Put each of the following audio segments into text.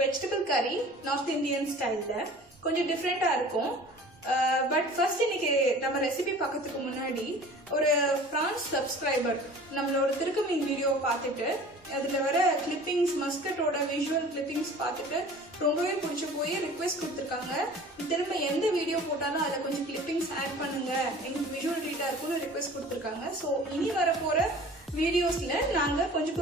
vegetable curry North Indian style கொஞ்சம் டிஃபரெண்டா இருக்கும். But first இன்னைக்கு நம்ம ரெசிபி பார்க்கறதுக்கு முன்னாடி ஒரு பிரான்ஸ் சப்ஸ்கிரைபர் நம்மளோட திருக்கமீன் வீடியோ பார்த்துட்டு அதுல வர கிளிப்பிங்ஸ் மஸ்கட்டோட விஷுவல் கிளிப்பிங்ஸ் பார்த்துட்டு ரொம்பவே பிடிச்சி போய் ரிக்வெஸ்ட் கொடுத்துருக்காங்க. திரும்ப எந்த வீடியோ போட்டாலும் அதில் கொஞ்சம் கிளிப்பிங்ஸ் ஆட் பண்ணுங்க, எங்களுக்கு விஷுவல் ட்ரீட்டா இருக்கும்னு ரிக்வெஸ்ட் கொடுத்துருக்காங்க. ஸோ இனி வரப்போற வீடியோஸ்ல நாங்கள் கொஞ்சம்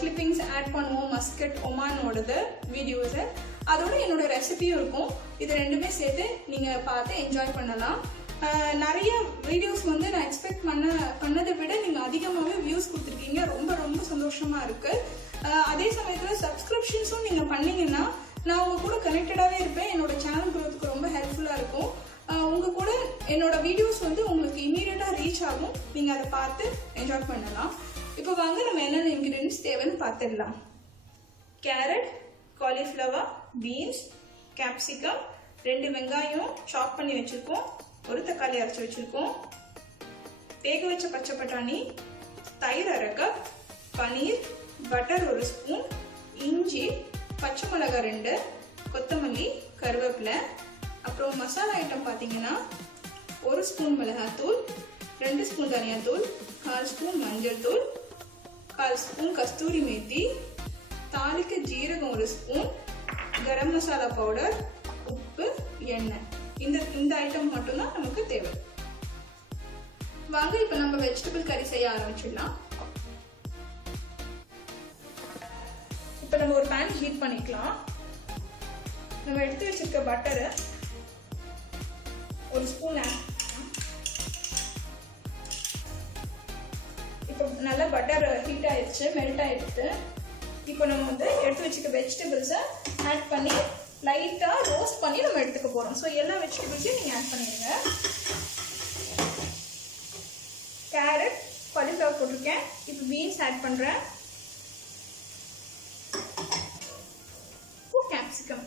கிளிப்பிங்ஸ் ஆட் பண்ணுவோம். மஸ்கட் ஒமானோடது வீடியோஸை அதோட என்னோட ரெசிபியும் இருக்கும். இது ரெண்டுமே சேர்த்து நீங்க பார்த்து என்ஜாய் பண்ணலாம். நிறைய வீடியோஸ் வந்து நான் எக்ஸ்பெக்ட் பண்ணதை விட நீங்க அதிகமாகவே வியூஸ் கொடுத்துருக்கீங்க. ரொம்ப சந்தோஷமா இருக்கு. அதே சமயத்தில் சப்ஸ்கிரிப்ஷன்ஸும் நீங்க பண்ணீங்கன்னா நான் உங்க கூட கனெக்டடாகவே இருப்பேன். என்னோட சேனல் க்ரோத்துக்கு ரொம்ப ஹெல்ப்ஃபுல்லா இருக்கும். உங்க கூட என்னோட வீடியோஸ் வந்து உங்களுக்கு இமீடியட்டா ரீச் ஆகும். நீங்க அதை பார்த்து என்ஜாய் பண்ணலாம். இப்போ வாங்க நம்ம என்னென்ன இன்கிரியன்ஸ் தேவைன்னு பார்த்துடலாம். கேரட், காலிஃப்ளவர், பீன்ஸ், கேப்சிகம், 2 வெங்காயம் சாப் பண்ணி வச்சிருக்கோம், ஒரு தக்காளி அரைச்சி வச்சிருக்கோம், வேக வச்ச பச்சை பட்டாணி, தயிர் 1/2 கப், பனீர், பட்டர் 1 ஸ்பூன், இஞ்சி, பச்சை மிளகாய் 2, கொத்தமல்லி, கருவேப்பிலை. அப்புறம் மசாலா ஐட்டம் பார்த்தீங்கன்னா 1 ஸ்பூன் மிளகாத்தூள், 2 ஸ்பூன் தனியாத்தூள், 1/4 ஸ்பூன் மஞ்சள் தூள், 1/4 ஸ்பூன் கஸ்தூரி மேத்தி, தாளிக்கு ஜீரகம் 1 ஸ்பூன், கரம் மசாலா பவுடர், உப்பு, எண்ணெய். இந்த ஐட்டம் மட்டும்தான் நமக்கு தேவை. வாங்க இப்ப நம்ம வெஜிடபிள் கறி செய்ய ஆரம்பிச்சிடலாம். இப்ப நம்ம ஒரு பேன் ஹீட் பண்ணிக்கலாம். நம்ம எடுத்து வச்சிருக்க பட்டரை 1 ஸ்பூன் ஆட். இப்போ நல்லா பட்டர் ஹீட் ஆயிடுச்சு, மெல்ட் ஆயிடுச்சு. இப்போ நம்ம வந்து எடுத்து வச்சுக்க வெஜிடபிள்ஸை ஆட் பண்ணி லைட்டாக ரோஸ்ட் பண்ணி நம்ம எடுத்துக்க போகிறோம். ஸோ எல்லா வெஜிடபிள்ஸையும் நீங்கள் ஆட் பண்ணிடுங்க. கேரட், காலிஃப்ளவர் போட்டிருக்கேன். இப்போ பீன்ஸ் ஆட் பண்ணுறேன். கேப்சிகம்.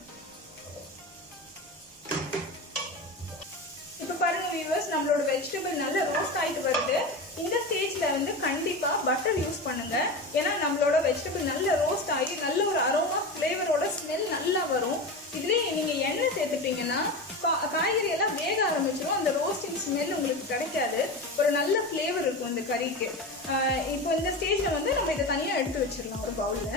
இப்போ பாருங்க வியூவர்ஸ், நம்மளோட வெஜிடபிள் நல்லா ரோஸ்ட் ஆகிட்டு வருது. இந்த ஸ்டேஜ்ல வந்து கண்டிப்பா பட்டர் யூஸ் பண்ணுங்க. ஏன்னா நம்மளோட வெஜிடபிள் நல்ல ரோஸ்ட் ஆகி நல்ல ஒரு அரோமா ஃப்ளேவரோட ஸ்மெல் நல்லா வரும். இதுலேயே நீங்க எண்ணெய் சேர்த்துட்டீங்கன்னா காய்கறி எல்லாம் வேக ஆரம்பிச்சிடும். அந்த ரோஸ்டிங் ஸ்மெல் உங்களுக்கு கிடைக்காது. ஒரு நல்ல ஃப்ளேவர் இருக்கும் இந்த கறிக்கு. இப்போ இந்த ஸ்டேஜ்ல வந்து நம்ம இதை தனியாக எடுத்து வச்சிடலாம் ஒரு பவுல்ல.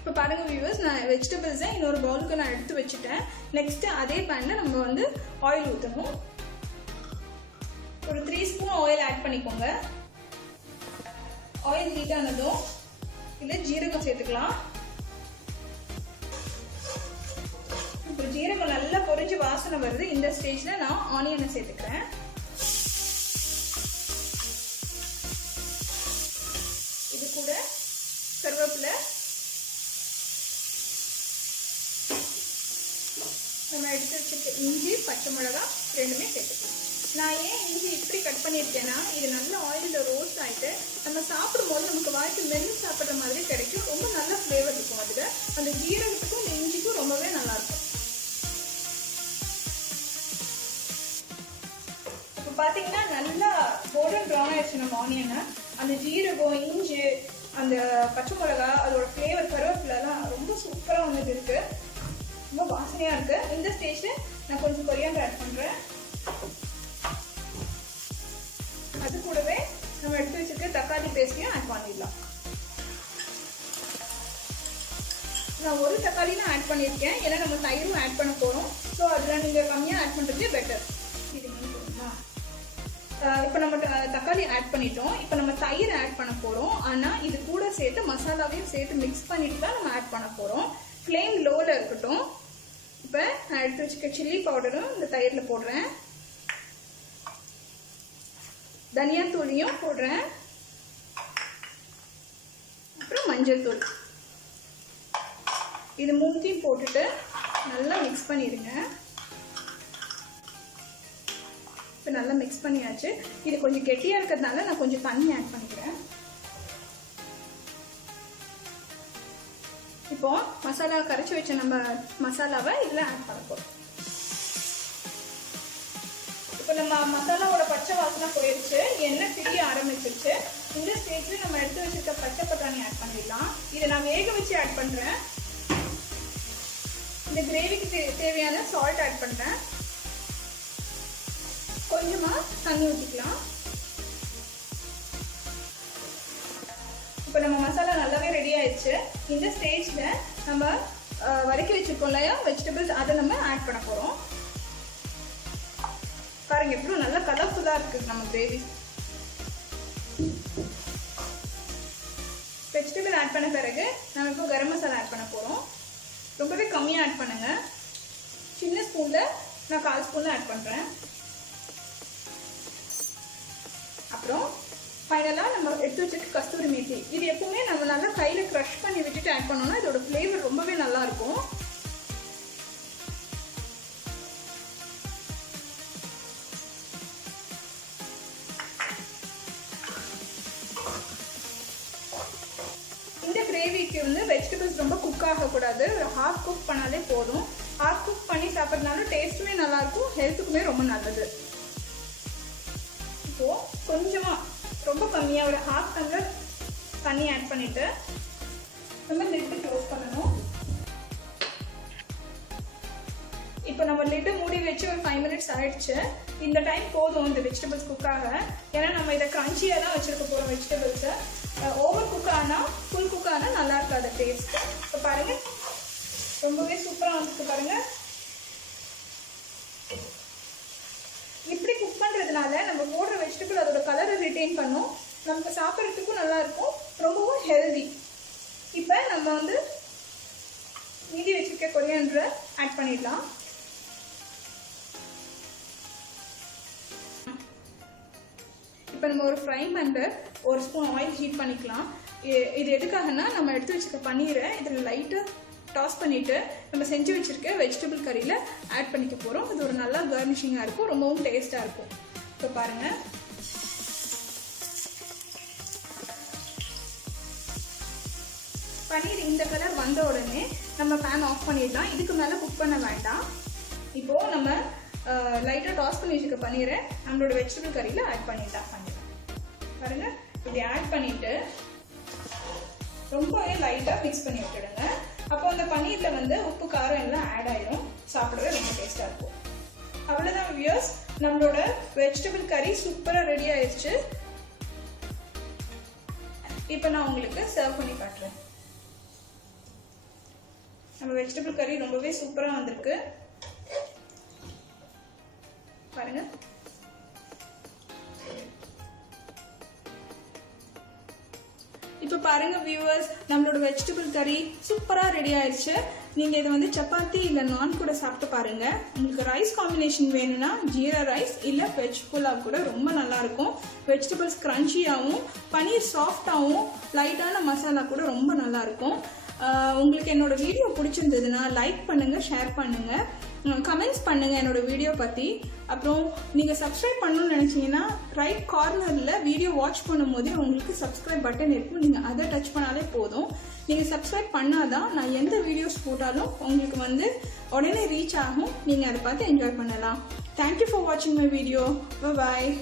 இப்போ பாருங்க வியூவர்ஸ், நான் வெஜிடபிள்ஸை இன்னொரு பவுலுக்கு நான் எடுத்து வச்சுட்டேன். நெக்ஸ்ட் அதே பேன்ல நம்ம வந்து ஆயில் ஊற்றணும். ஒரு 3 ஸ்பூன் ஆயில் ஆட் பண்ணிக்கோங்க. ஆயில் ஹீட் ஆனதும் இதில் ஜீரகம் சேர்த்துக்கலாம். இப்போ ஜீரகம் நல்லா பொரிஞ்சு வாசனை வருது. இந்த ஸ்டேஜ்ல நான் ஆனியனை சேர்த்துக்கிறேன். இது கூட கருவேப்பிலை, நம்ம எடுத்து வச்சிருக்க இஞ்சி, பச்சை மிளகாய் ரெண்டுமே சேர்த்துக்கலாம். நான் ஏன் இஞ்சி இப்படி கட் பண்ணியிருக்கேன்னா இது நல்ல ஆயிலில் ரோஸ்ட் ஆகிட்டு நம்ம சாப்பிடும்போது நமக்கு வாய்க்கு மென்று சாப்பிட்ற மாதிரி கிடைக்கும். ரொம்ப நல்ல ஃப்ளேவர் இருக்கும். அதில் அந்த ஜீரகத்துக்கும் இந்த இஞ்சிக்கும் ரொம்பவே நல்லாயிருக்கும். இப்போ பார்த்தீங்கன்னா நல்லா கோல்டன் ப்ரௌன் ஆயிடுச்சு நம்ம ஆனியனை. அந்த ஜீரகம், இஞ்சி, அந்த பச்சை மிளகா, அதோட ஃப்ளேவர், கருவேப்பிலாம் ரொம்ப சூப்பராக வந்துட்டு இருக்கு. ரொம்ப வாசனையாக இருக்கு. இந்த ஸ்டேஜில் நான் கொஞ்சம் கொரியாண்டர் ஆட் பண்ணுறேன். அது கூடவே நம்ம எடுத்து வச்சிருக்க தக்காளி பேஸ்ட்டையும் ஆட் பண்ணிடலாம். நான் ஒரு தக்காளி தான் ஆட் பண்ணியிருக்கேன், ஏன்னா நம்ம தயிரும் ஆட் பண்ண போகிறோம். ஸோ அதில் நீங்கள் கம்மியாக ஆட் பண்ணுறதே பெட்டர். இது இப்போ நம்ம தக்காளி ஆட் பண்ணிட்டோம். இப்போ நம்ம தயிர் ஆட் பண்ண போகிறோம். ஆனால் இது கூட சேர்த்து மசாலாவையும் சேர்த்து மிக்ஸ் பண்ணிட்டு தான் நம்ம ஆட் பண்ண போகிறோம். ஃப்ளேம் லோவில் இருக்கட்டும். இப்போ நான் எடுத்து வச்சுக்க சில்லி பவுடரும் இந்த தயிரில் போடுறேன். தனியா தூளியும் போடுறேன். அப்புறம் மஞ்சள் தூள். இது மூணையும் போட்டுட்டு நல்லா மிக்ஸ் பண்ணிடுங்க. இப்போ நல்லா மிக்ஸ் பண்ணியாச்சு. இது கொஞ்சம் கெட்டியாக இருக்கிறதுனால நான் கொஞ்சம் தண்ணி ஆட் பண்ணிக்கிறேன். இப்போ மசாலா கரைச்சி வச்ச நம்ம மசாலாவை இதில் ஆட் பண்ண போகிறோம். இப்போ நம்ம மசாலாவோட பச்சை வாசனை போயிடுச்சு, எண்ணெய் பிரிய ஆரம்பிச்சிருச்சு. இந்த ஸ்டேஜில் நம்ம எடுத்து வச்சிருக்க பச்சை பட்டாணி ஆட் பண்ணிடலாம். இதை நான் வேக வச்சு ஆட் பண்ணுறேன். இந்த கிரேவிக்கு தேவையான சால்ட் ஆட் பண்ணுறேன். கொஞ்சமாக தண்ணி ஊற்றிக்கலாம். இப்போ நம்ம மசாலா நல்லாவே ரெடி ஆயிடுச்சு. இந்த ஸ்டேஜில் நம்ம வதக்கி வச்சுருக்கோம் இல்லையா வெஜிடபிள்ஸ், அதை நம்ம ஆட் பண்ண போகிறோம். பாருங்க எவ்வளோ நல்லா கலர்ஃபுல்லாக இருக்குது நம்ம கிரேவி. வெஜிடபிள் ஆட் பண்ண பிறகு நம்ம இப்போ கரம் மசாலா ஆட் பண்ண போகிறோம். ரொம்பவே கம்மியாக ஆட் பண்ணுங்கள். சின்ன ஸ்பூனில் நான் 1/4 ஸ்பூன் ஆட் பண்ணுறேன். அப்புறம் ஃபைனலாக நம்ம எடுத்து வச்சுட்டு கஸ்தூரி மேத்தி. இது எப்பவுமே நம்ம நல்லா கையில் க்ரஷ் பண்ணி விட்டுட்டு ஆட் பண்ணோம்னா இதோட ஃப்ளேவர் ரொம்பவே நல்லாயிருக்கும். இந்த கிரேவிக்கு வந்து வெஜிடபிள்ஸ் ரொம்ப குக் ஆகக்கூடாது. ஒரு ஹாஃப் குக் பண்ணாலே போதும். ஹாஃப் குக் பண்ணி சாப்பிட்றதுனால டேஸ்ட்டுமே நல்லாயிருக்கும், ஹெல்த்துக்குமே ரொம்ப நல்லது. இப்போது கொஞ்சமாக ரொம்ப கம்மியாக ஒரு 1/2 டம்ளர் தண்ணி ஆட் பண்ணிவிட்டு நம்ம லிட்டு க்ளோஸ் பண்ணணும். இப்போ நம்ம லிட்டு மூடி வச்சு ஒரு 5 மினிட்ஸ் ஆயிடுச்சு. இந்த டைம் போதும் இந்த வெஜிடபிள்ஸ் குக்காக. ஏன்னா நம்ம இதை க்ரன்ச்சியாக தான் வச்சுருக்க போகிறோம் வெஜிடபிள்ஸை. ஓவர் குக் ஆனால் ஃபுல் குக் ஆனால் நல்லா இருக்காது டேஸ்ட். இப்போ பாருங்கள் ரொம்பவே சூப்பராக வந்துருக்கு பாருங்கள். இப்படி குக் பண்ணுறதுனால நம்ம போடுற வெஜிடபிள் அதோட கலரை ரிட்டைன் பண்ணும், நமக்கு சாப்பிட்றதுக்கும் நல்லாயிருக்கும், ரொம்பவும் ஹெல்தி. இப்போ நம்ம வந்து மீதி வச்சுருக்க கொரியாண்டரை ஆட் பண்ணிடலாம். இப்போ நம்ம ஒரு ஃப்ரை பேனில் 1 ஸ்பூன் ஆயில் ஹீட் பண்ணிக்கலாம். இது எதுக்காகனா நம்ம எடுத்து வச்சுருக்க பன்னீரை இதில் லைட்டாக டாஸ் பண்ணிவிட்டு நம்ம செஞ்சு வச்சுருக்க வெஜிடபிள் கறியில் ஆட் பண்ணிக்க போகிறோம். இது ஒரு நல்லா கார்னிஷிங்காக இருக்கும், ரொம்பவும் டேஸ்ட்டாக இருக்கும். இப்போ பாருங்கள் பன்னீர் இந்த கலர் வந்த உடனே நம்ம பேன் ஆஃப் பண்ணிடலாம். இதுக்கு மேலே குக் பண்ண வேண்டாம். இப்போது நம்ம லைட்டாக டாஸ் பண்ணி வச்சுருக்க பன்னீரை நம்மளோட வெஜிடபிள் கறியில் ஆட் பண்ணிடலாம். பாருங்கள் இப்படி ஆட் பண்ணிவிட்டு ரொம்பவே லைட்டாக மிக்ஸ் பண்ணி விட்டுடுங்க. அப்போ அந்த பன்னீரில் வந்து உப்பு காரம் எல்லாம் ஆட் ஆயிடும், சாப்பிடவே ரொம்ப டேஸ்ட்டாக இருக்கும். அவ்வளோதான் வியூயர்ஸ், நம்மளோட வெஜிடபிள் கறி சூப்பராக ரெடி ஆயிடுச்சு. இப்போ நான் உங்களுக்கு சர்வ் பண்ணி காட்டுறேன். நம்ம வெஜிடபிள் கறி ரொம்பவே சூப்பராக வந்திருக்கு பாருங்க. இப்போ பாருங்க வியூவர்ஸ், நம்மளோட வெஜிடபிள் கறி சூப்பராக ரெடி ஆயிடுச்சு. நீங்கள் இதை வந்து சப்பாத்தி இல்லை நான் கூட சாப்பிட்டு பாருங்க. உங்களுக்கு ரைஸ் காம்பினேஷன் வேணும்னா ஜீரா ரைஸ் இல்லை வெஜ் புலாவ் கூட ரொம்ப நல்லாயிருக்கும். வெஜிடபிள்ஸ் க்ரன்ச்சியாகவும் பன்னீர் சாஃப்டாகவும் லைட்டான மசாலா கூட ரொம்ப நல்லாயிருக்கும். உங்களுக்கு என்னோட வீடியோ பிடிச்சிருந்ததுன்னா லைக் பண்ணுங்கள், ஷேர் பண்ணுங்கள். கமெண்ட்ஸ் பண்ணுங்கள் என்னோட வீடியோ பற்றி. அப்புறம் நீங்கள் சப்ஸ்கிரைப் பண்ணணும்னு நினச்சிங்கன்னா ரைட் கார்னரில் வீடியோ வாட்ச் பண்ணும்போதே உங்களுக்கு சப்ஸ்கிரைப் பட்டன் இருக்கும். நீங்கள் அதை டச் பண்ணாலே போதும். நீங்கள் சப்ஸ்கிரைப் பண்ணாதான் நான் எந்த வீடியோஸ் போட்டாலும் உங்களுக்கு உடனே ரீச் ஆகும். நீங்கள் அதை பார்த்து என்ஜாய் பண்ணலாம். தேங்க்யூ ஃபார் வாட்சிங் மை வீடியோ. பாய்.